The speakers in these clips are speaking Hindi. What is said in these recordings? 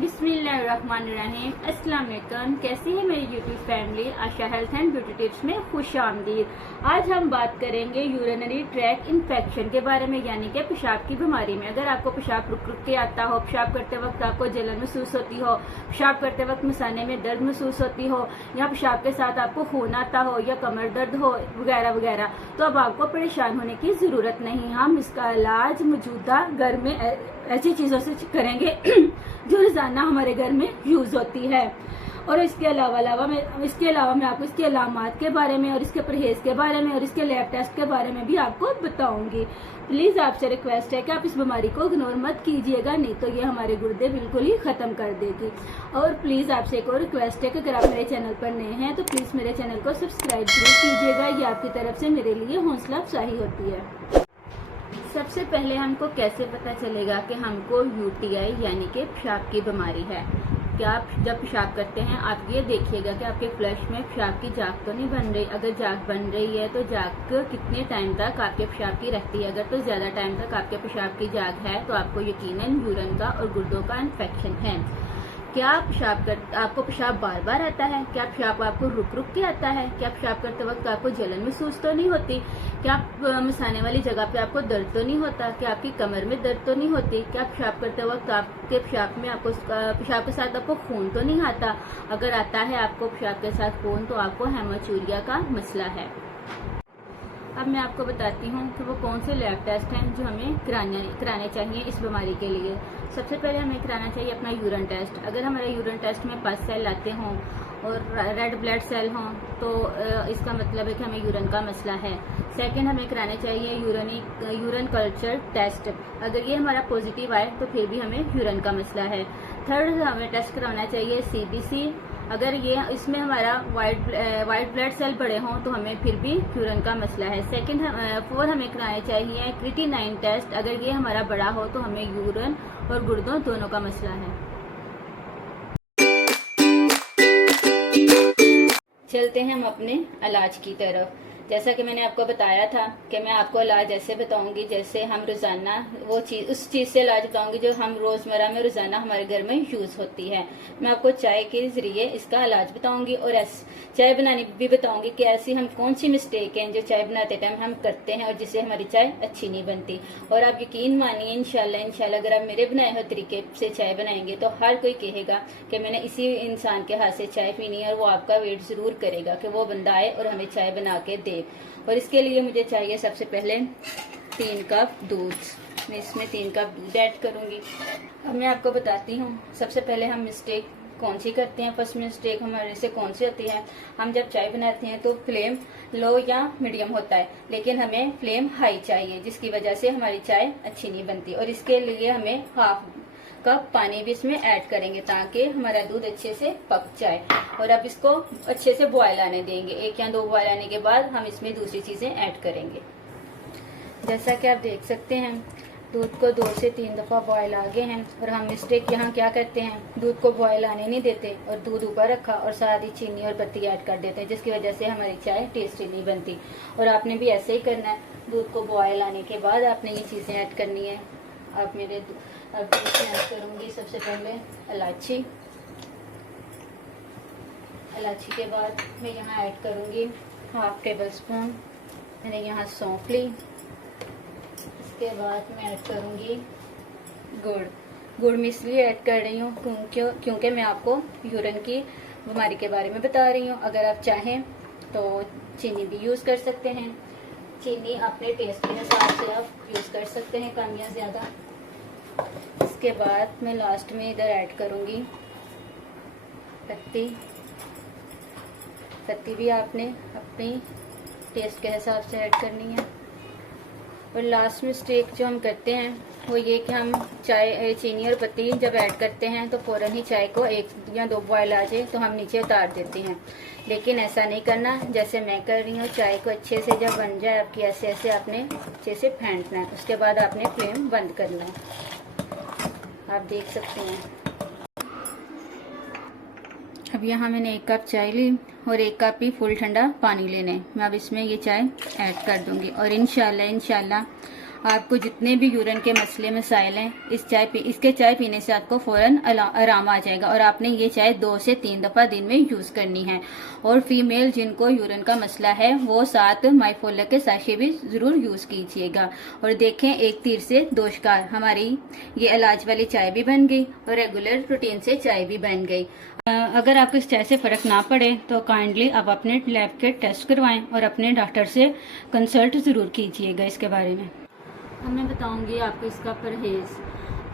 बिस्मिल्लाहिर्रहमानिर्रहीम। अस्सलाम वालेकुम। कैसी है मेरी YouTube family. Asha health and beauty tips में खुश आमदीद। आज हम बात करेंगे यूरिनरी ट्रैक इन्फेक्शन के बारे में, यानी कि पेशाब की बीमारी में। अगर आपको पेशाब रुक रुक के आता हो, पेशाब करते वक्त आपको जलन महसूस होती हो, पेशाब करते वक्त मिसाने में दर्द महसूस होती हो, या पेशाब के साथ आपको खून आता हो या कमर दर्द हो वगैरह वगैरह, तो अब आपको परेशान होने की जरूरत नहीं। हम इसका इलाज मौजूदा घर में ऐसी चीजों से करेंगे जो रोजाना हमारे घर में यूज होती है। और इसके अलावा मैं आपको इसके अलामात के बारे में और इसके परहेज के बारे में और इसके लैब टेस्ट के बारे में भी आपको बताऊंगी। प्लीज आपसे रिक्वेस्ट है कि आप इस बीमारी को इग्नोर मत कीजिएगा, नहीं तो ये हमारे गुर्दे बिल्कुल ही खत्म कर देगी। और प्लीज आपसे एक और रिक्वेस्ट है कि अगर आप मेरे चैनल पर नए हैं तो प्लीज मेरे चैनल को सब्सक्राइब जरूर कीजिएगा। ये आपकी तरफ से मेरे लिए हौसला अफजाई होती है। सबसे पहले हमको कैसे पता चलेगा कि हमको यूटीआई यानी कि पेशाब की बीमारी है। क्या आप जब पेशाब करते हैं आप ये देखिएगा कि आपके फ्लश में पेशाब की जाग तो नहीं बन रही। अगर जाग बन रही है तो जाग कितने टाइम तक आपके पेशाब की रहती है। अगर तो ज्यादा टाइम तक आपके पेशाब की जाग है तो आपको यकीनन यूरिन का और गुर्दों का इन्फेक्शन है। क्या आपको पेशाब बार बार आता है? क्या पेशाब आपको रुक रुक के आता है? क्या पेशाब करते वक्त आपको जलन महसूस तो नहीं होती? क्या मिसाने वाली जगह पे आपको दर्द तो नहीं होता? क्या आपकी कमर में दर्द तो नहीं होती? क्या पेशाब करते वक्त आपके पेशाब में आपको पेशाब के साथ आपको खून तो नहीं आता? अगर आता है आपको पेशाब के साथ खून तो आपको हेमाचूरिया का मसला है। अब मैं आपको बताती हूँ कि वो कौन से लैब टेस्ट हैं जो हमें कराने चाहिए इस बीमारी के लिए। सबसे पहले हमें कराना चाहिए अपना यूरिन टेस्ट। अगर हमारे यूरिन टेस्ट में पस सेल आते हों और रेड ब्लड सेल हों तो इसका मतलब है कि हमें यूरिन का मसला है। सेकंड, हमें कराना चाहिए यूरिन कल्चर टेस्ट। अगर ये हमारा पॉजिटिव आए तो फिर भी हमें यूरिन का मसला है। थर्ड, हमें टेस्ट कराना चाहिए सीबीसी। अगर ये इसमें हमारा वाइट ब्लड सेल बड़े हों तो हमें फिर भी यूरिन का मसला है। फोर्थ, हमें कराने चाहिए क्रिएटिनिन टेस्ट। अगर ये हमारा बड़ा हो तो हमें यूरिन और गुर्दों दोनों का मसला है। चलते हैं हम अपने इलाज की तरफ। जैसा कि मैंने आपको बताया था कि मैं आपको इलाज ऐसे बताऊंगी जैसे हम रोजाना उस चीज से इलाज बताऊंगी जो हम रोजमर्रा में रोजाना हमारे घर में यूज होती है। मैं आपको चाय के जरिए इसका इलाज बताऊंगी और चाय बनानी भी बताऊंगी कि ऐसी हम कौन सी मिस्टेक है जो चाय बनाते टाइम हम करते हैं और जिससे हमारी चाय अच्छी नहीं बनती। और आप यकीन मानिए इंशाल्लाह अगर आप मेरे बनाए हुए तरीके से चाय बनाएंगे तो हर कोई कहेगा कि मैंने इसी इंसान के हाथ से चाय पीनी है, और वो आपका वेट जरूर करेगा कि वो बंदा आए और हमें चाय बना के दे। और इसके लिए मुझे चाहिए सबसे पहले 3 कप दूध। मैं इसमें 3 कप दूध ऐड करूंगी। अब मैं आपको बताती हूँ सबसे पहले हम मिस्टेक कौन सी करते हैं। फर्स्ट मिस्टेक हमारे से कौन सी होती है, हम जब चाय बनाते हैं तो फ्लेम लो या मीडियम होता है, लेकिन हमें फ्लेम हाई चाहिए, जिसकी वजह से हमारी चाय अच्छी नहीं बनती। और इसके लिए हमें हाफ कप पानी भी इसमें ऐड करेंगे ताकि हमारा दूध अच्छे से पक जाए। और अब इसको अच्छे से बॉयल आने देंगे। 1 या 2 बॉयल आने के बाद हम इसमें दूसरी चीजें ऐड करेंगे। जैसा कि आप देख सकते हैं दूध को 2 से 3 दफा बॉयल आ गए हैं। और हम मिस्टेक यहाँ क्या करते हैं, दूध को बॉयल आने नहीं देते और दूध ऊपर रखा और साथ ही चीनी और पत्ती ऐड कर देते हैं, जिसकी वजह से हमारी चाय टेस्टी नहीं बनती। और आपने भी ऐसे ही करना है। दूध को बॉयल आने के बाद आपने ये चीजें ऐड करनी है। अब इसमें ऐड करूंगी सबसे पहले इलायची के बाद मैं यहाँ ऐड करूंगी हाफ टेबल स्पून मैंने यहाँ सौंफ ली। इसके बाद मैं ऐड करूंगी गुड़ मैं इसलिए ऐड कर रही हूँ क्योंकि मैं आपको यूरिन की बीमारी के बारे में बता रही हूँ। अगर आप चाहें तो चीनी भी यूज कर सकते हैं। चीनी अपने टेस्ट के हिसाब से आप यूज कर सकते हैं, कम या ज्यादा। इसके बाद मैं लास्ट में इधर ऐड करूंगी पत्ती भी आपने अपनी टेस्ट के हिसाब से ऐड करनी है। और लास्ट मिस्टेक जो हम करते हैं वो ये कि हम चाय चीनी और पत्ती जब ऐड करते हैं तो फौरन ही चाय को 1 या 2 बॉयल आ जाए तो हम नीचे उतार देते हैं, लेकिन ऐसा नहीं करना जैसे मैं कर रही हूँ। चाय को अच्छे से जब बन जाए आपकी ऐसे आपने अच्छे से फेंटना है। उसके बाद आपने फ्लेम बंद करना है। आप देख सकते हैं अब यहाँ मैंने 1 कप चाय ली और 1 कप ही फुल ठंडा पानी लेने। मैं अब इसमें ये चाय ऐड कर दूंगी और इंशाल्लाह आपको जितने भी यूरिन के मसले मसाइल हैं इसके चाय पीने से आपको फौरन आराम आ जाएगा। और आपने ये चाय 2 से 3 दफ़ा दिन में यूज़ करनी है। और फीमेल जिनको यूरिन का मसला है वो 7 माइफोलिक के साशे भी ज़रूर यूज़ कीजिएगा। और देखें, एक तीर से 2 शिकार, हमारी ये इलाज वाली चाय भी बन गई और रेगुलर रूटीन से चाय भी बन गई। अगर आपको इस चाय से फ़र्क ना पड़े तो काइंडली आप अपने लैब के टेस्ट करवाएं और अपने डॉक्टर से कंसल्ट ज़रूर कीजिएगा इसके बारे में। अब मैं बताऊंगी आपको इसका परहेज़।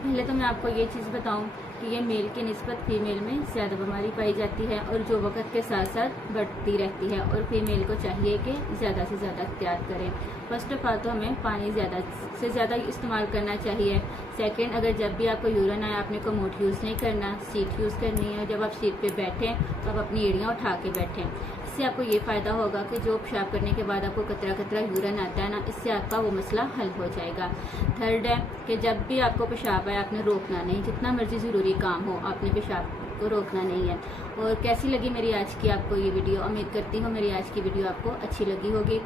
पहले तो मैं आपको ये चीज़ बताऊं कि ये मेल की निस्बत फीमेल में ज़्यादा बीमारी पाई जाती है और जो वक्त के साथ साथ बढ़ती रहती है, और फीमेल को चाहिए कि ज़्यादा से ज़्यादा एहतियात करें। फर्स्ट ऑफ ऑल तो हमें पानी ज़्यादा से ज़्यादा इस्तेमाल करना चाहिए। सेकंड, अगर जब भी आपको यूरिन आए आपने कोमोड यूज़ नहीं करना, सीट यूज़ करनी है। जब आप सीट पे बैठें तो आप अपनी एड़ियाँ उठा के बैठें। इससे आपको ये फ़ायदा होगा कि जो पेशाब करने के बाद आपको कतरा कतरा यूरिन आता है ना, इससे आपका वो मसला हल हो जाएगा। थर्ड है कि जब भी आपको पेशाब आए आपने रोकना नहीं, जितना मर्जी ज़रूरी काम हो आपने पेशाब को रोकना नहीं है। और कैसी लगी मेरी आज की आपको ये वीडियो? उम्मीद करती हूँ मेरी आज की वीडियो आपको अच्छी लगी होगी।